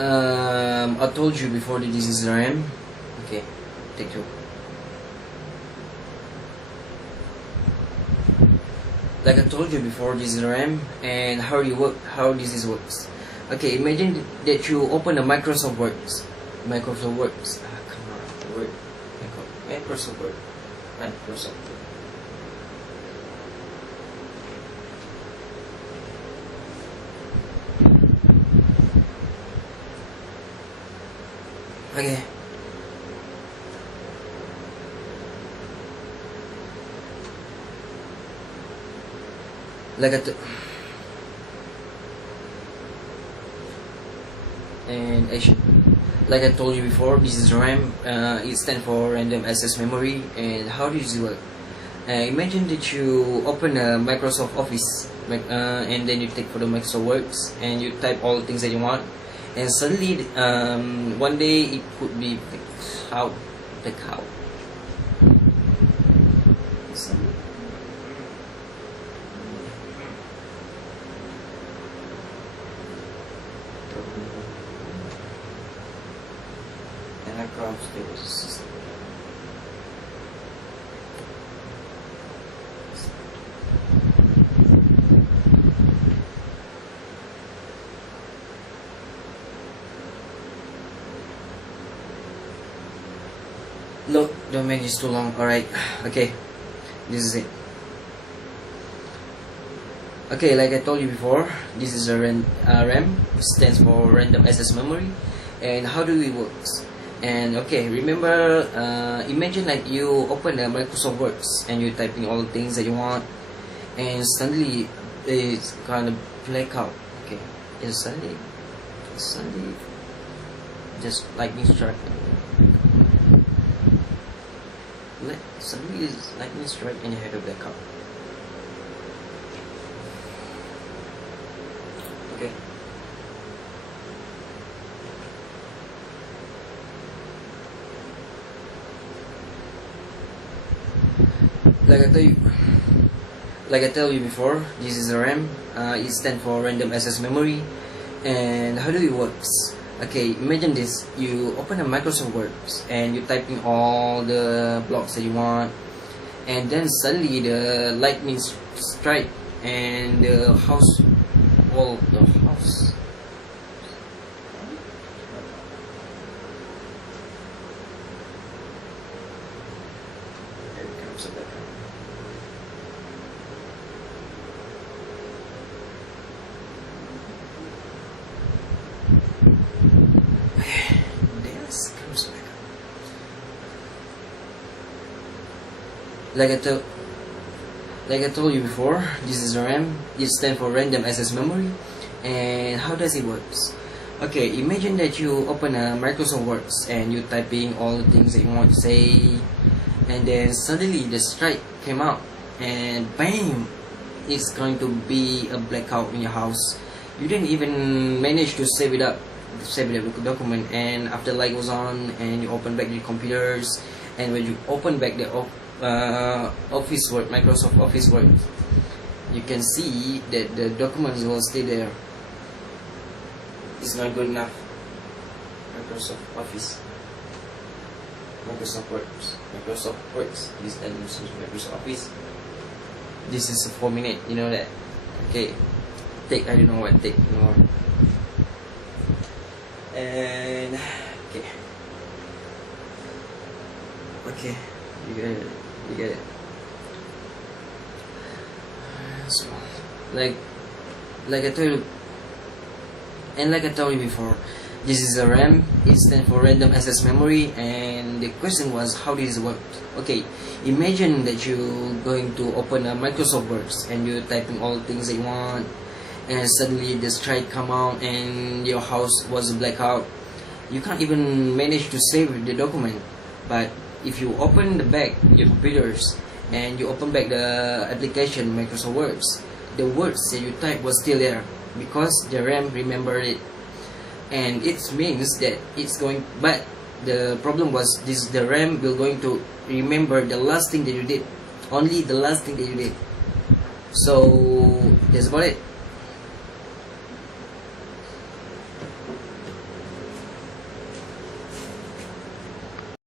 I told you before that this is RAM. Okay, take two. Like I told you before, this is RAM, and how this works. Okay, imagine that you open a Microsoft Word. Microsoft Word. Come on, Word. Microsoft Word. Microsoft Word. Okay. Like I told you before, this is RAM. It stands for random access memory. And how does it work? Imagine that you open a Microsoft Office, and then you take for the Microsoft Works, and you type all the things that you want, and suddenly, one day it could be the cow. Look, don't make this too long. Alright, okay, this is it. Okay, like I told you before, this is a RAM, stands for random access memory. And how do it works? And okay, remember, imagine like you open the Microsoft Words and you're typing all the things that you want, and suddenly it's kind of black out. Okay, and suddenly just lightning strike. Suddenly it's lightning strike and you had a blackout. Okay. Like I tell you before, this is a RAM. It stands for random access memory. And how do it works? Okay, imagine this. You open a Microsoft Word and you're typing all the blocks that you want, and then suddenly the lightning strike and the house. Like I told you before, this is RAM. It stands for random access memory. And how does it works? Okay, imagine that you open a Microsoft Word and you're typing all the things that you want to say, and then suddenly the strike came out, and bam! It's going to be a blackout in your house. You didn't even manage to save it up the document, and after light goes on and you open back the computers, and when you open back the Office Word, Microsoft Office Word, you can see that the documents will stay there. It's not good enough. Microsoft Office, Microsoft Works, this and Microsoft Office. This is a 4-minute, you know that. Okay, take, I don't know what take more. And okay, you get it. So, like I told you, and like I told you before, this is a RAM. It stands for random access memory. And the question was, how does it work? Okay, imagine that you're going to open a Microsoft Word and you're typing all the things that you want, and suddenly the strike come out and your house was blackout. You can't even manage to save the document. But if you open the back your computers and you open back the application Microsoft Words, the words that you type was still there because the RAM remembered it. And it means that it's going, but the problem was the RAM will going to remember the last thing that you did, only the last thing that you did. So that's about it.